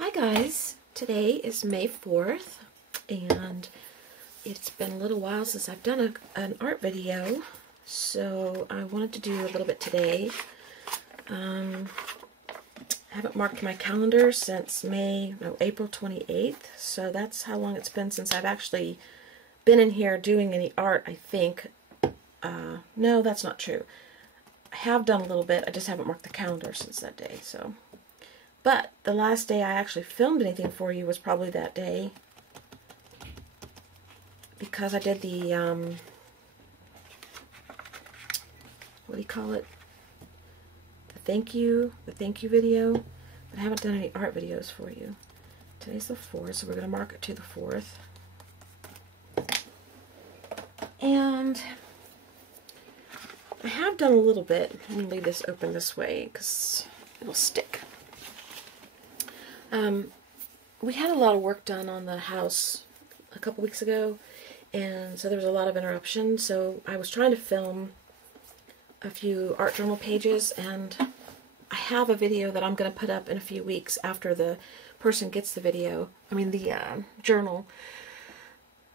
Hi guys, today is May 4th and it's been a little while since I've done an art video, so I wanted to do a little bit today. I haven't marked my calendar since April 28th, so that's how long it's been since I've actually been in here doing any art, I think. No, that's not true. I have done a little bit, I just haven't marked the calendar since that day, so... But the last day I actually filmed anything for you was probably that day, because I did the, what do you call it? The thank you video. But I haven't done any art videos for you. Today's the 4th, so we're going to mark it to the 4th. And I have done a little bit. Let me leave this open this way because it'll stick. We had a lot of work done on the house a couple weeks ago, and so there was a lot of interruption, so I was trying to film a few art journal pages, and I have a video that I'm going to put up in a few weeks after the person gets the video, the journal,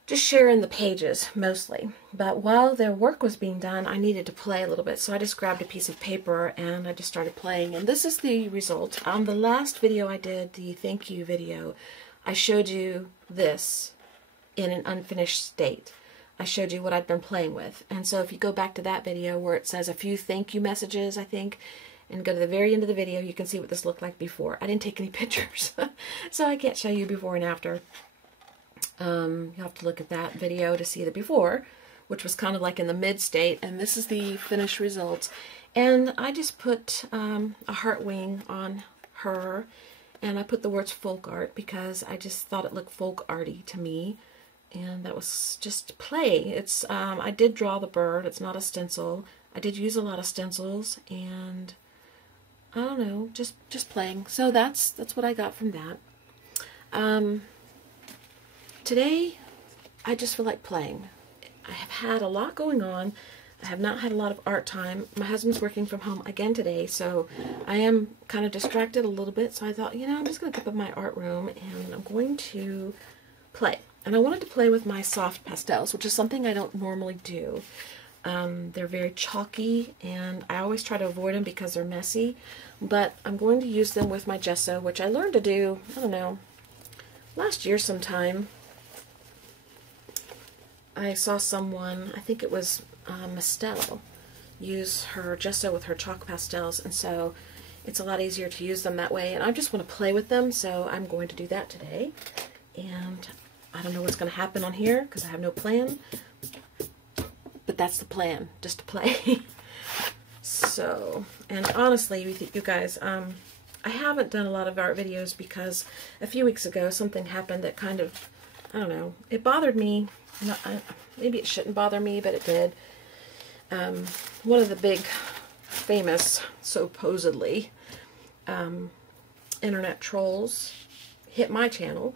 just sharing the pages mostly. But while the work was being done, I needed to play a little bit, so I just grabbed a piece of paper and I just started playing. And this is the result. On the last video I did, the thank you video, I showed you this in an unfinished state. I showed you what I'd been playing with. And so if you go back to that video where it says a few thank you messages, I think, and go to the very end of the video, you can see what this looked like before. I didn't take any pictures, so I can't show you before and after. You'll have to look at that video to see the before, which was kind of like in the mid state, and this is the finished results. And I just put a heart wing on her, and I put the words folk art because I just thought it looked folk arty to me, and that was just play. It's I did draw the bird. It's not a stencil. I did use a lot of stencils, and I don't know, just playing. So that's what I got from that. Today, I just feel like playing. I have had a lot going on. I have not had a lot of art time. My husband's working from home again today, so I am kind of distracted a little bit. So I thought, I'm just going to keep up my art room, and I'm going to play. And I wanted to play with my soft pastels, which is something I don't normally do. They're very chalky, and I always try to avoid them because they're messy. But I'm going to use them with my gesso, which I learned to do, I don't know, last year sometime. I saw someone, I think it was Estelle, use her gesso with her chalk pastels, and so it's a lot easier to use them that way. And I just want to play with them, so I'm going to do that today. And I don't know what's going to happen on here because I have no plan, but that's the plan, just to play. So, and honestly, you guys, I haven't done a lot of art videos because a few weeks ago something happened that kind of, I don't know, it bothered me. Maybe it shouldn't bother me, but it did. One of the big, famous, supposedly, internet trolls hit my channel,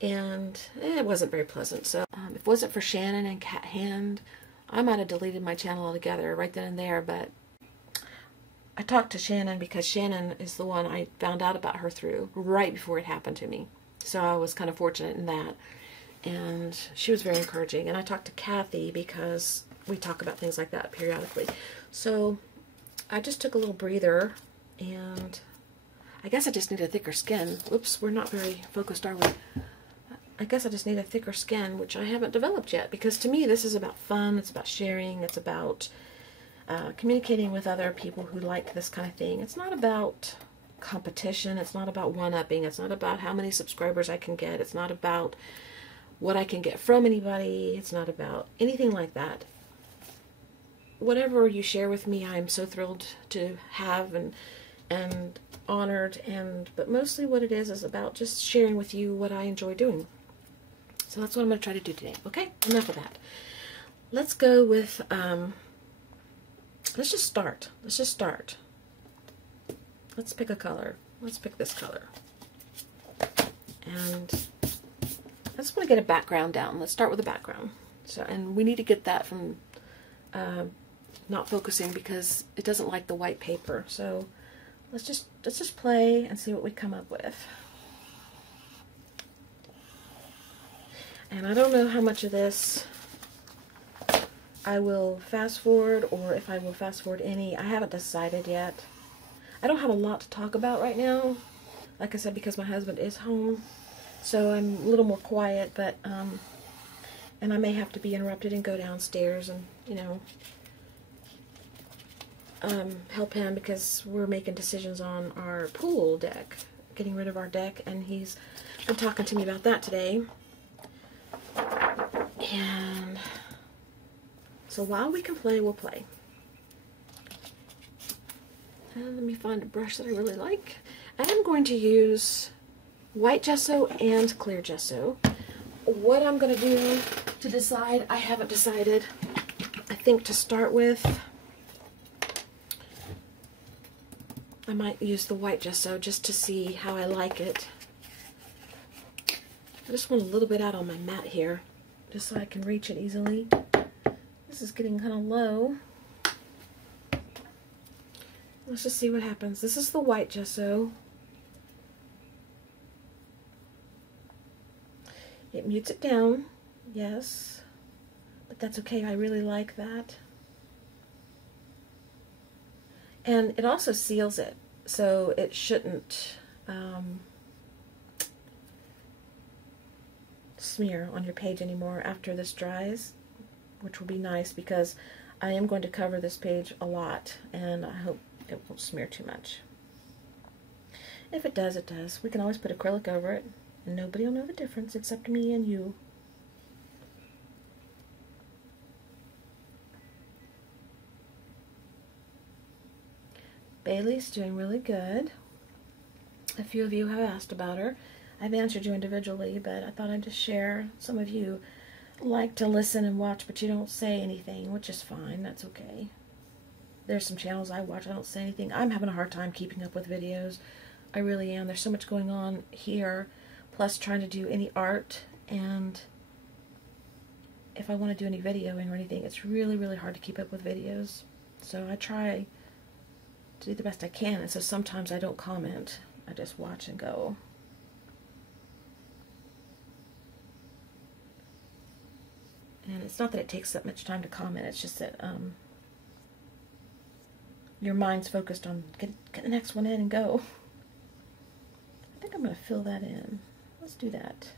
and it wasn't very pleasant. So if it wasn't for Shannon and Cat Hand, I might have deleted my channel altogether right then and there, but I talked to Shannon because Shannon is the one I found out about her through right before it happened to me. So I was kind of fortunate in that. And she was very encouraging. And I talked to Kathy because we talk about things like that periodically. So I just took a little breather, and I guess I just need a thicker skin. Whoops, we're not very focused, are we? I guess I just need a thicker skin, which I haven't developed yet, because to me this is about fun, it's about sharing, it's about communicating with other people who like this kind of thing. It's not about competition, it's not about one-upping, it's not about how many subscribers I can get, it's not about what I can get from anybody, it's not about anything like that. Whatever you share with me, I'm so thrilled to have and honored, but mostly what it is about just sharing with you what I enjoy doing. So that's what I'm going to try to do today. Okay, enough of that. Let's go with, let's just start. Let's pick a color. Let's pick this color. And I just want to get a background down. Let's start with a background. So, and we need to get that from not focusing because it doesn't like the white paper. So let's just play and see what we come up with. And I don't know how much of this I will fast forward or if I will fast forward any. I haven't decided yet. I don't have a lot to talk about right now. Like I said, because my husband is home. So I'm a little more quiet, but, and I may have to be interrupted and go downstairs and, you know, help him because we're making decisions on our pool deck, getting rid of our deck, and he's been talking to me about that today. And so while we can play, we'll play. And let me find a brush that I really like. I am going to use white gesso and clear gesso. What I'm going to do to decide, I haven't decided. I think to start with, I might use the white gesso just to see how I like it. I just want a little bit out on my mat here, just so I can reach it easily. This is getting kind of low. Let's just see what happens. This is the white gesso. It mutes it down, yes, but that's okay. I really like that. And it also seals it, so it shouldn't smear on your page anymore after this dries, which will be nice because I am going to cover this page a lot, and I hope it won't smear too much. If it does, it does. We can always put acrylic over it, and nobody will know the difference except me and you. Bailey's doing really good. A few of you have asked about her. I've answered you individually, but I thought I'd just share. Some of you like to listen and watch, but you don't say anything, which is fine. That's okay. There's some channels I watch, I don't say anything. I'm having a hard time keeping up with videos. I really am. There's so much going on here, plus trying to do any art, and if I want to do any videoing or anything, it's really, really hard to keep up with videos. So I try to do the best I can, and so sometimes I don't comment. I just watch and go. And it's not that it takes that much time to comment, it's just that your mind's focused on get the next one in and go. I think I'm going to fill that in. Let's do that.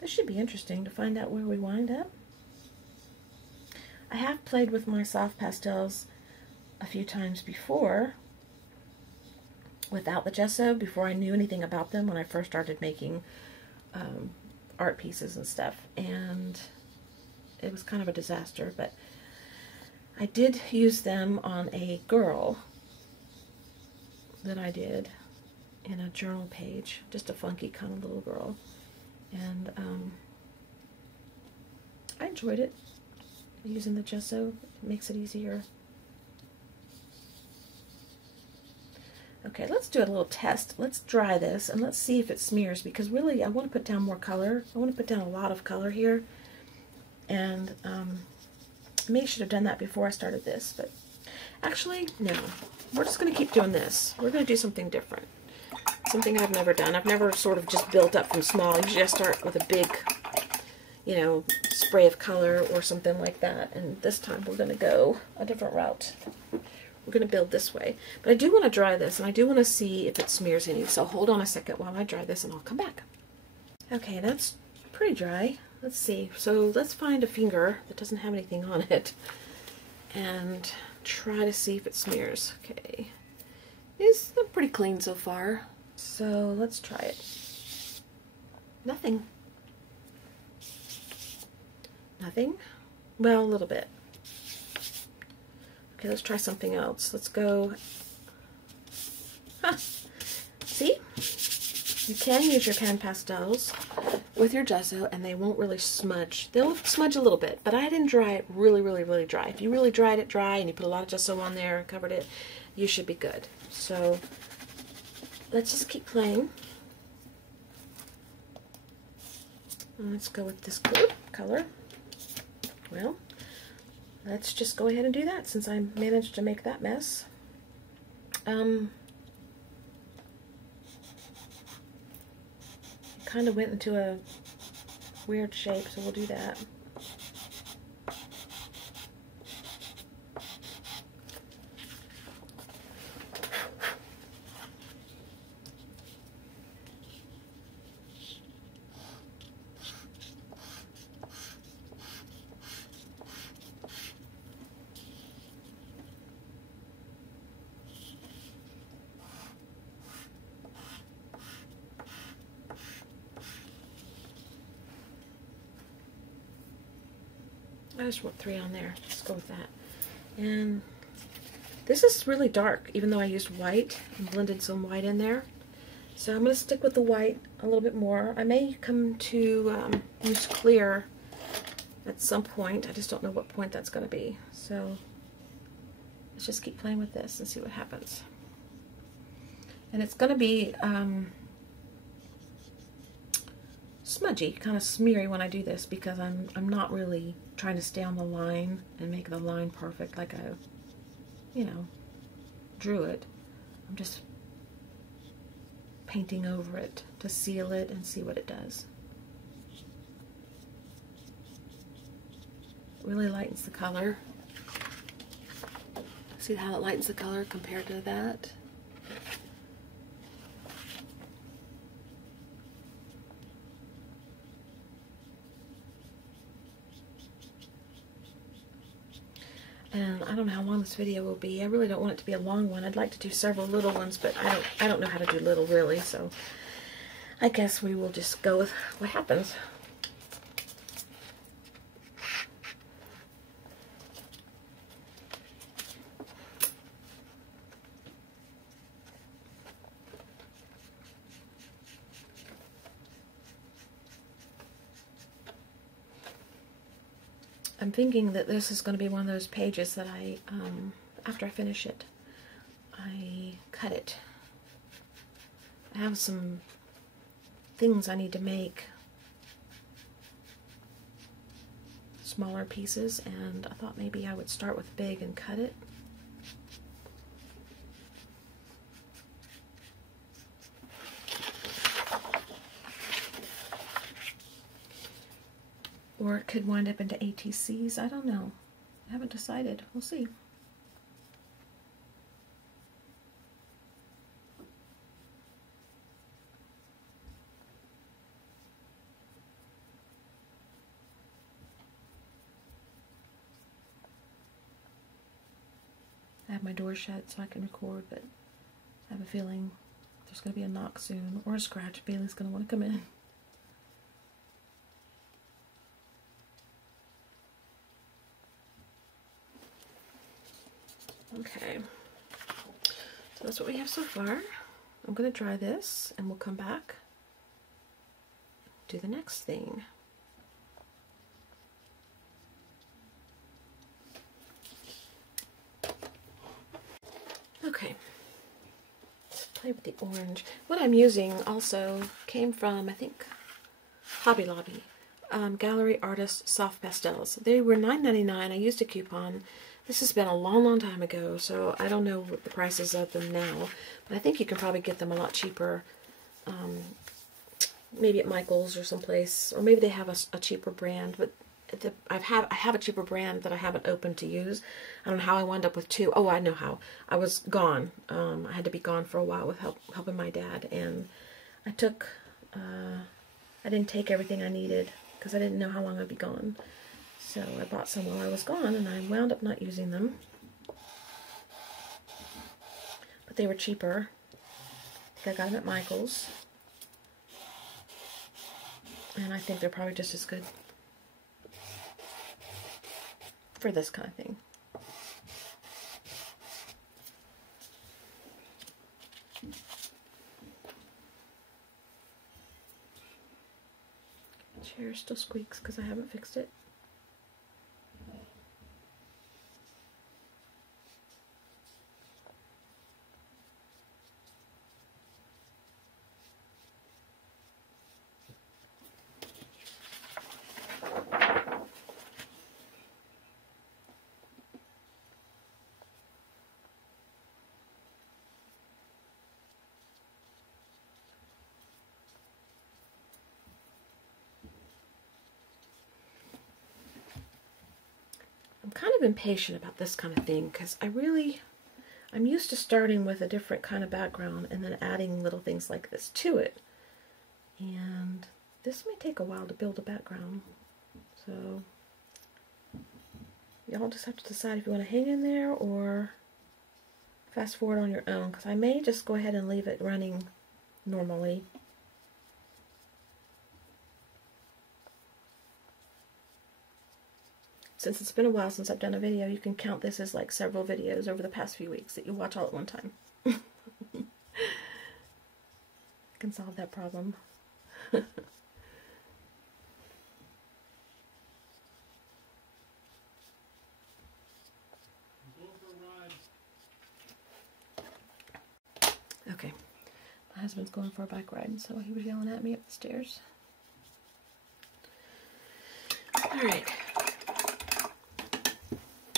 This should be interesting to find out where we wind up. I have played with my soft pastels a few times before without the gesso, before I knew anything about them, when I first started making art pieces and stuff, and it was kind of a disaster, but I did use them on a girl that I did in a journal page, just a funky kind of little girl, and I enjoyed it. Using the gesso, it makes it easier. Okay, let's do a little test. Let's dry this and let's see if it smears, because really I want to put down more color. I want to put down a lot of color here, and maybe I should have done that before I started this, but actually no. We're just going to keep doing this. We're going to do something different. Something I've never done. I've never sort of just built up from small. Usually I start with a big, you know, spray of color or something like that, and this time we're going to go a different route. We're going to build this way. But I do want to dry this, and I do want to see if it smears any. So hold on a second while I dry this, and I'll come back. Okay, that's pretty dry. Let's see. So let's find a finger that doesn't have anything on it and try to see if it smears. Okay. It's pretty clean so far. So let's try it. Nothing. Nothing? Well, a little bit. Okay, let's try something else. Let's go. Huh. See? You can use your pan pastels with your gesso, and they won't really smudge. They'll smudge a little bit, but I didn't dry it really, really, really dry. If you really dried it dry and you put a lot of gesso on there and covered it, you should be good. So let's just keep playing. And let's go with this color. Well, let's just go ahead and do that since I managed to make that mess. Kind of went into a weird shape, so we'll do that. I just want 3 on there. Let's go with that. And this is really dark, even though I used white and blended some white in there. So I'm going to stick with the white a little bit more. I may come to use clear at some point. I just don't know what point that's going to be. So let's just keep playing with this and see what happens. And it's going to be smudgy, kind of smeary when I do this, because I'm not really trying to stay on the line and make the line perfect like I, you know, drew it. I'm just painting over it to seal it and see what it does. It really lightens the color. See how it lightens the color compared to that? And I don't know how long this video will be. I really don't want it to be a long one. I'd like to do several little ones, but I don't know how to do little really, so I guess we will just go with what happens. I'm thinking that this is going to be one of those pages that I, after I finish it, I cut it. I have some things I need to make, smaller pieces, and I thought maybe I would start with big and cut it. Or it could wind up into ATCs. I don't know. I haven't decided. We'll see. I have my door shut so I can record, but I have a feeling there's going to be a knock soon, or a scratch. Bailey's going to want to come in. Okay, so that's what we have so far. I'm going to dry this and we'll come back, do the next thing. Okay, let's play with the orange. What I'm using also came from, I think, Hobby Lobby. Gallery Artist Soft Pastels. They were $9.99. I used a coupon. This has been a long, long time ago, so I don't know what the prices of them now, but I think you can probably get them a lot cheaper, maybe at Michael's or someplace, or maybe they have a cheaper brand, but I have a cheaper brand that I haven't opened to use. I don't know how I wound up with 2. Oh, I know how. I was gone. I had to be gone for a while with helping my dad, and I took, I didn't take everything I needed because I didn't know how long I'd be gone. So I bought some while I was gone, and I wound up not using them. But they were cheaper. I think I got them at Michael's. And I think they're probably just as good for this kind of thing. Chair still squeaks because I haven't fixed it. I'm kind of impatient about this kind of thing because I'm used to starting with a different kind of background and then adding little things like this to it. And this may take a while to build a background. So y'all just have to decide if you want to hang in there or fast forward on your own, because I may just go ahead and leave it running normally. Since it's been a while since I've done a video, you can count this as like several videos over the past few weeks that you watch all at one time. I can solve that problem. Okay, my husband's going for a bike ride, so he was yelling at me up the stairs. Alright.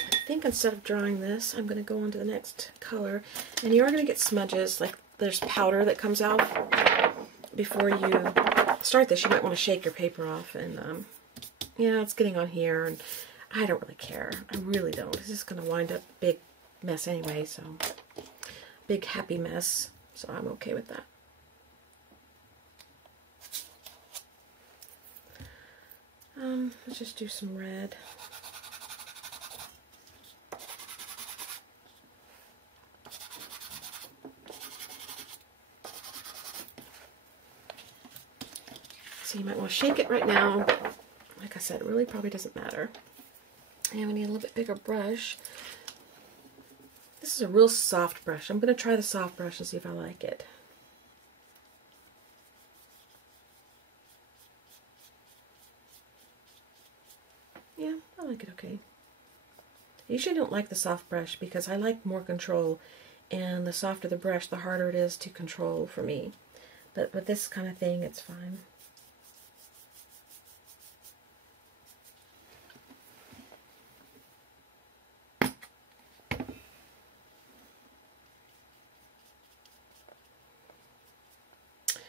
I think instead of drawing this, I'm going to go on to the next color. And you are going to get smudges, like there's powder that comes out before you start this. You might want to shake your paper off. And yeah, it's getting on here, and I don't really care. I really don't. This is going to wind up a big mess anyway, so big happy mess. So I'm okay with that. Let's just do some red. So you might want to shake it right now. Like I said, it really probably doesn't matter. And we need a little bit bigger brush. This is a real soft brush. I'm going to try the soft brush and see if I like it. Yeah, I like it okay. I usually don't like the soft brush because I like more control, and the softer the brush, the harder it is to control for me. But with this kind of thing, it's fine.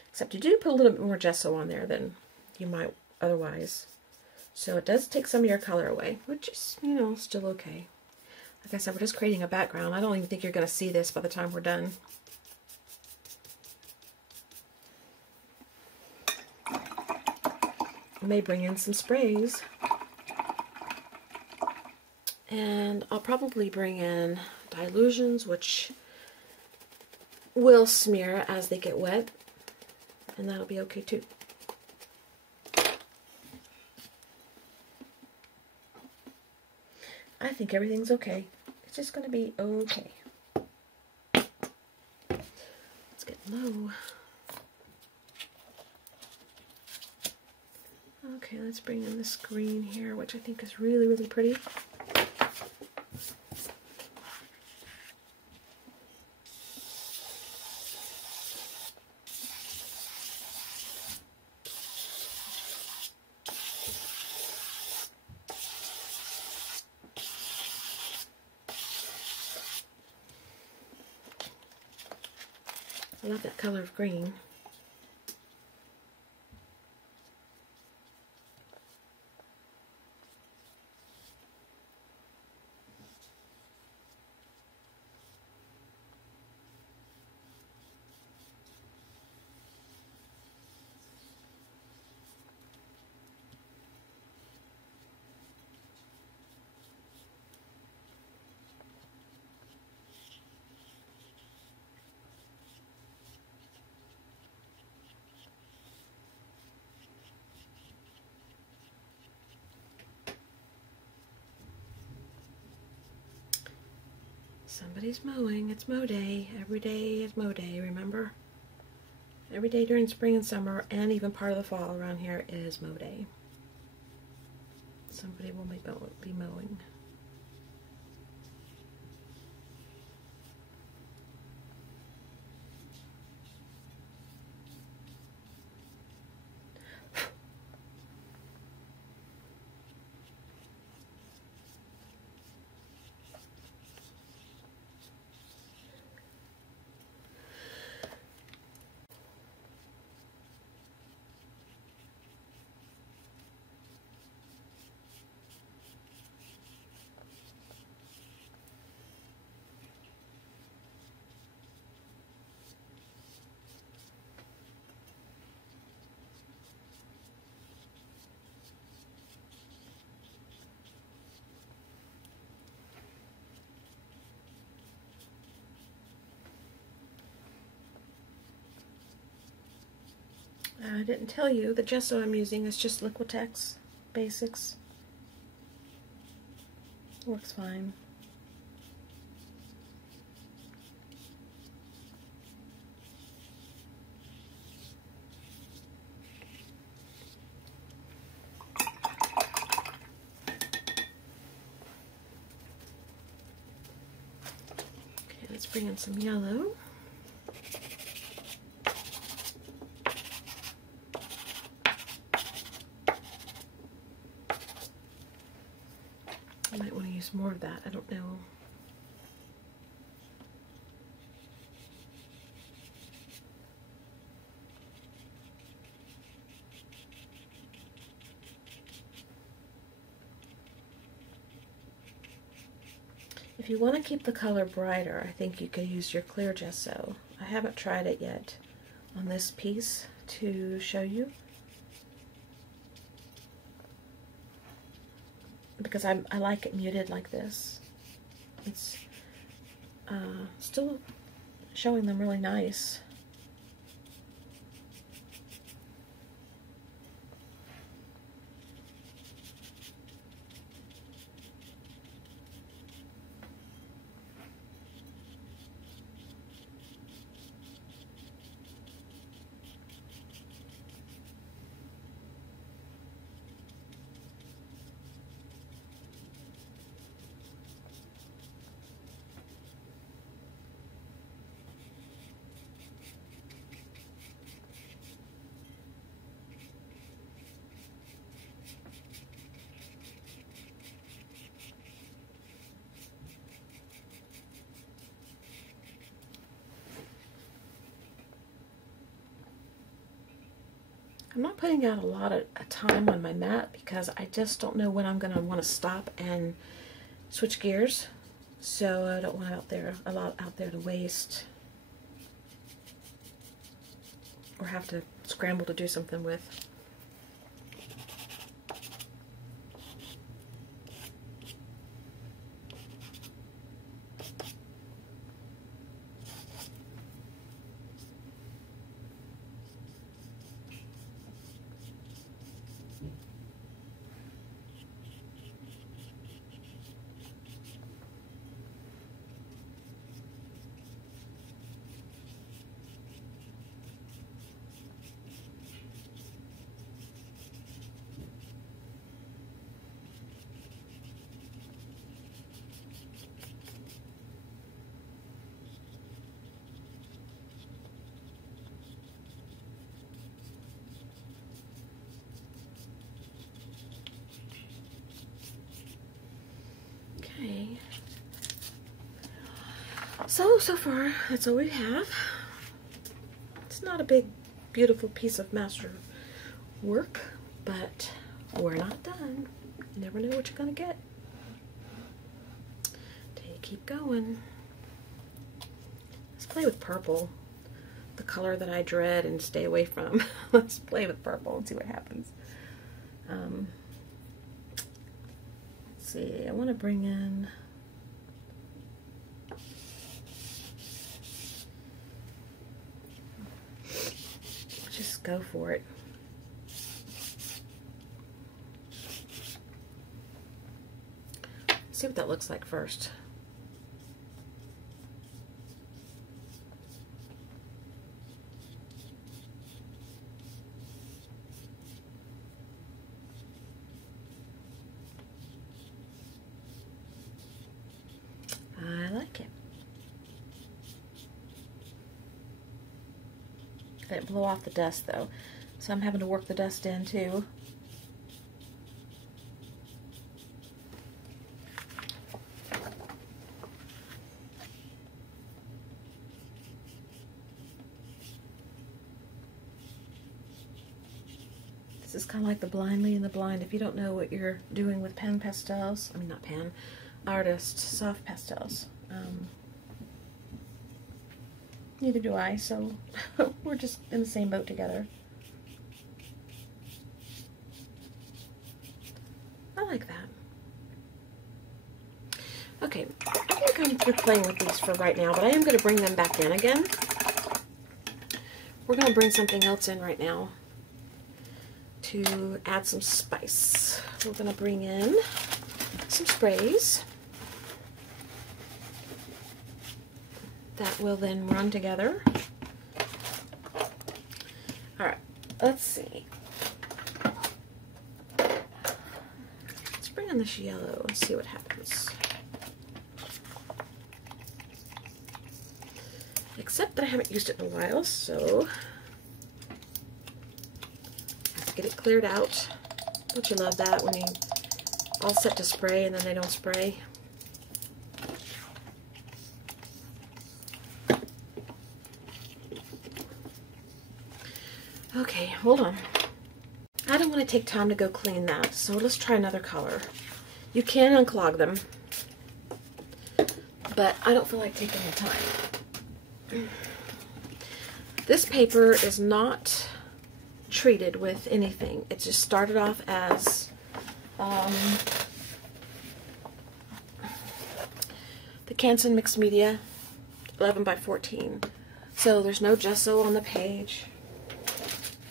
Except you do put a little bit more gesso on there than you might otherwise. So it does take some of your color away, which is, you know, still okay. Like I said, we're just creating a background. I don't even think you're going to see this by the time we're done. I may bring in some sprays. And I'll probably bring in dilutions, which will smear as they get wet. And that'll be okay too. I think everything's okay. It's just going to be okay. Let's get low. Okay, let's bring in this green here, which I think is really, really pretty. I love that color of green. Somebody's mowing. It's mow day. Every day is mow day, remember? Every day during spring and summer, and even part of the fall around here is mow day. Somebody will be mowing. I didn't tell you, the gesso I'm using is just Liquitex Basics. Works fine. Okay, let's bring in some yellow. I might want to use more of that, I don't know. If you want to keep the color brighter, I think you could use your clear gesso. I haven't tried it yet on this piece to show you, because I like it muted like this. It's still showing them really nice. I'm not putting out a lot of time on my mat because I just don't know when I'm going to want to stop and switch gears. So I don't want a lot out there to waste or have to scramble to do something with. Okay. So far, that's all we have. It's not a big, beautiful piece of master work, but we're not done. You never know what you're going to get till you keep going. Let's play with purple, the color that I dread and stay away from. Let's play with purple and see what happens. Let's see, I want to bring in just go for it. See what that looks like first. I like it. Let it blow off the dust though, so I'm having to work the dust in too. This is kind of like the blind leading the blind. If you don't know what you're doing with pen pastels, I mean not pen, artist soft pastels. Neither do I, so we're just in the same boat together. I like that. Okay, I think I'm through playing with these for right now, but I am going to bring them back in again. We're going to bring something else in right now. to add some spice. We're going to bring in some sprays that will then run together. Alright, let's see. Let's bring in this yellow and see what happens. Except that I haven't used it in a while, so I have to get it cleared out. Don't you love that when you all set to spray and then they don't spray? Okay, hold on. I don't want to take time to go clean that, so let's try another color. You can unclog them, but I don't feel like taking the time. This paper is not treated with anything. It just started off as the Canson Mixed Media 11 by 14. So there's no gesso on the page.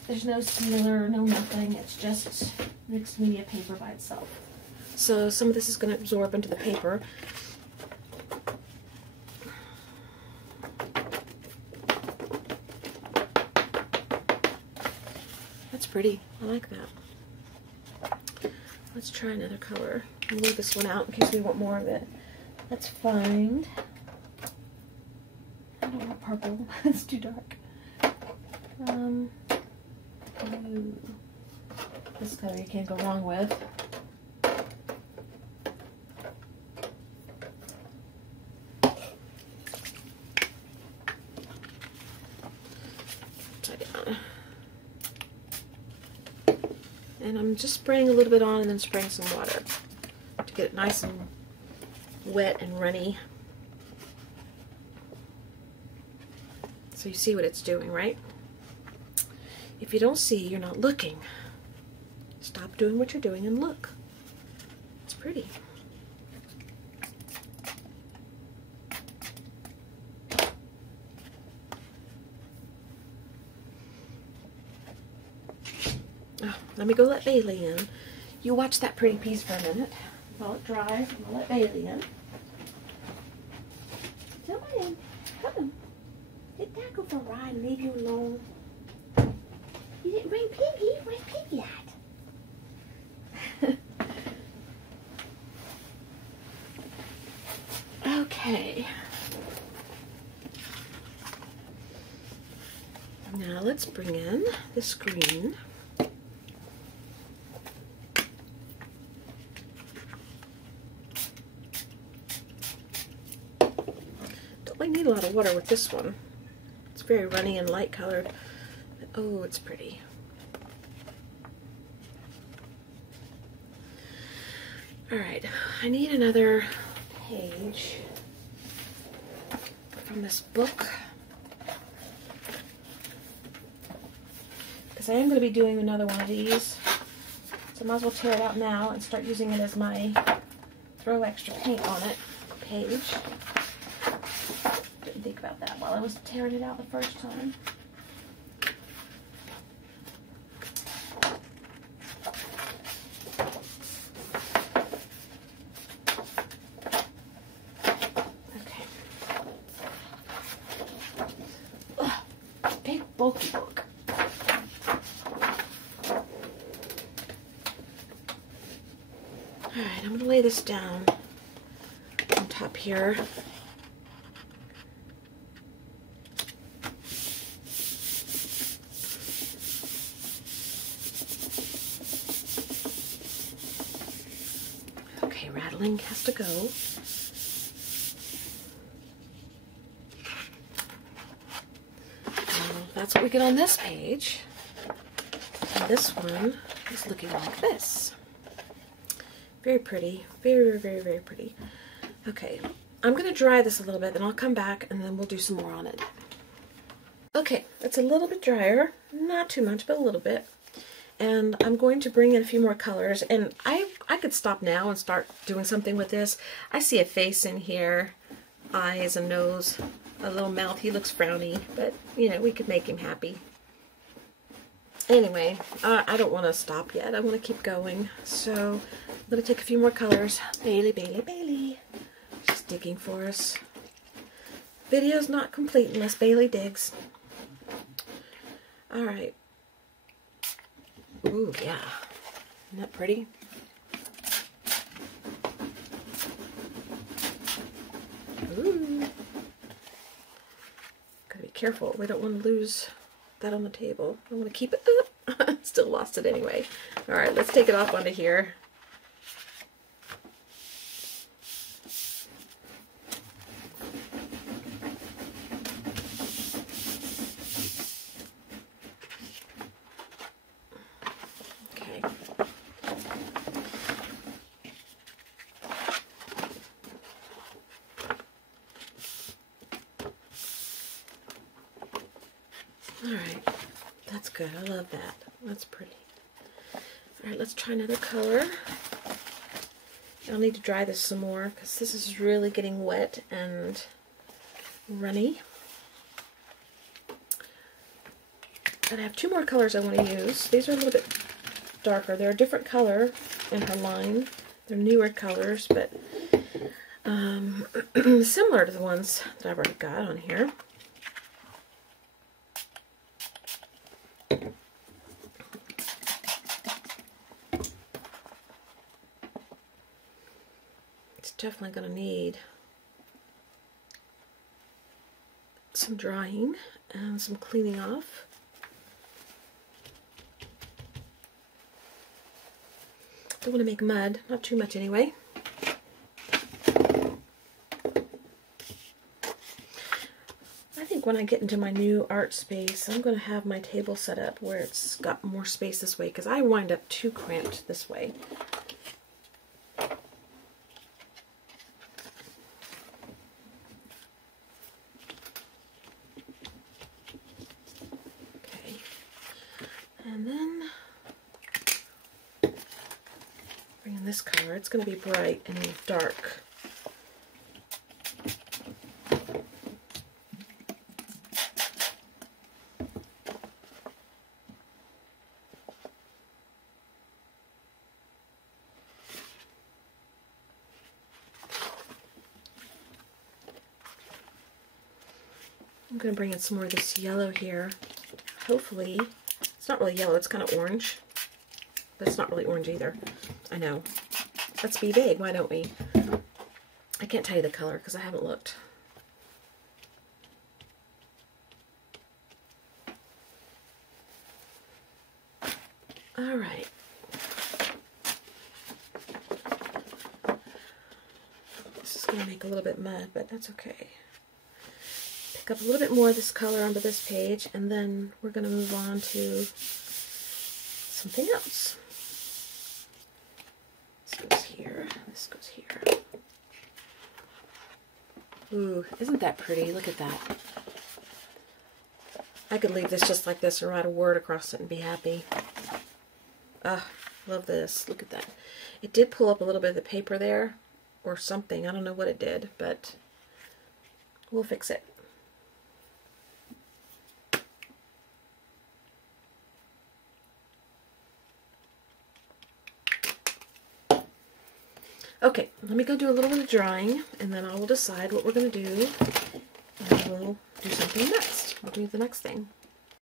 There's no sealer, no nothing. It's just mixed media paper by itself. So some of this is going to absorb into the paper. That's pretty. I like that. Let's try another color. I'll leave this one out in case we want more of it. Let's find... I don't want purple. It's too dark. Ooh. This color you can't go wrong with. Upside down. And I'm just spraying a little bit on and then spraying some water to get it nice and wet and runny. So you see what it's doing, right? If you don't see, you're not looking. Stop doing what you're doing and look. It's pretty. Oh, let me go let Bailey in. You watch that pretty piece for a minute while it dries. I'm gonna let Bailey in. Come on in. Come on. Let Dad go for a ride and leave you alone. You didn't bring Piggy. Where's Piggy at? Okay. Now let's bring in this green. Don't really need a lot of water with this one. It's very runny and light colored. Oh, it's pretty. Alright, I need another page from this book. Because I am going to be doing another one of these. So I might as well tear it out now and start using it as my throw extra paint on it page. Didn't think about that while I was tearing it out the first time. Bulky book. Alright, I'm going to lay this down on top here. Okay, rattling has to go. That's what we get on this page. And this one is looking like this. Very pretty. Very, very, very pretty. Okay, I'm going to dry this a little bit, and I'll come back, and then we'll do some more on it. Okay, it's a little bit drier. Not too much, but a little bit. And I'm going to bring in a few more colors. And I could stop now and start doing something with this. I see a face in here. Eyes, a nose, a little mouth. He looks frowny, but, you know, we could make him happy. Anyway, I don't want to stop yet. I want to keep going. So I'm going to take a few more colors. Bailey, Bailey, Bailey. She's digging for us. Video's not complete unless Bailey digs. Alright. Ooh, yeah. Isn't that pretty? Ooh. Gotta be careful. We don't want to lose that on the table. I want to keep it up. Still lost it anyway. Alright, let's take it off onto here. Okay. Alright, that's good. I love that. That's pretty. Alright, let's try another color. I'll need to dry this some more because this is really getting wet and runny. And I have two more colors I want to use. These are a little bit darker. They're a different color in her line. They're newer colors, but similar to the ones that I've already got on here. It's definitely going to need some drying and some cleaning off. Don't want to make mud, not too much anyway. I think when I get into my new art space, I'm going to have my table set up where it's got more space this way, because I wind up too cramped this way. Okay, and then bring in this color. It's going to be bright and dark. I'm going to bring in some more of this yellow here. Hopefully, it's not really yellow, it's kind of orange. But it's not really orange either. I know. Let's be vague, why don't we? I can't tell you the color because I haven't looked. Alright. This is going to make a little bit mud, but that's okay. Pick up a little bit more of this color onto this page, and then we're going to move on to something else. This goes here. This goes here. Ooh, isn't that pretty? Look at that. I could leave this just like this and write a word across it and be happy. Ah, love this. Look at that. It did pull up a little bit of the paper there, or something. I don't know what it did, but we'll fix it. Okay, let me go do a little bit of drying, and then I will decide what we're going to do, and we'll do something next. We'll do the next thing.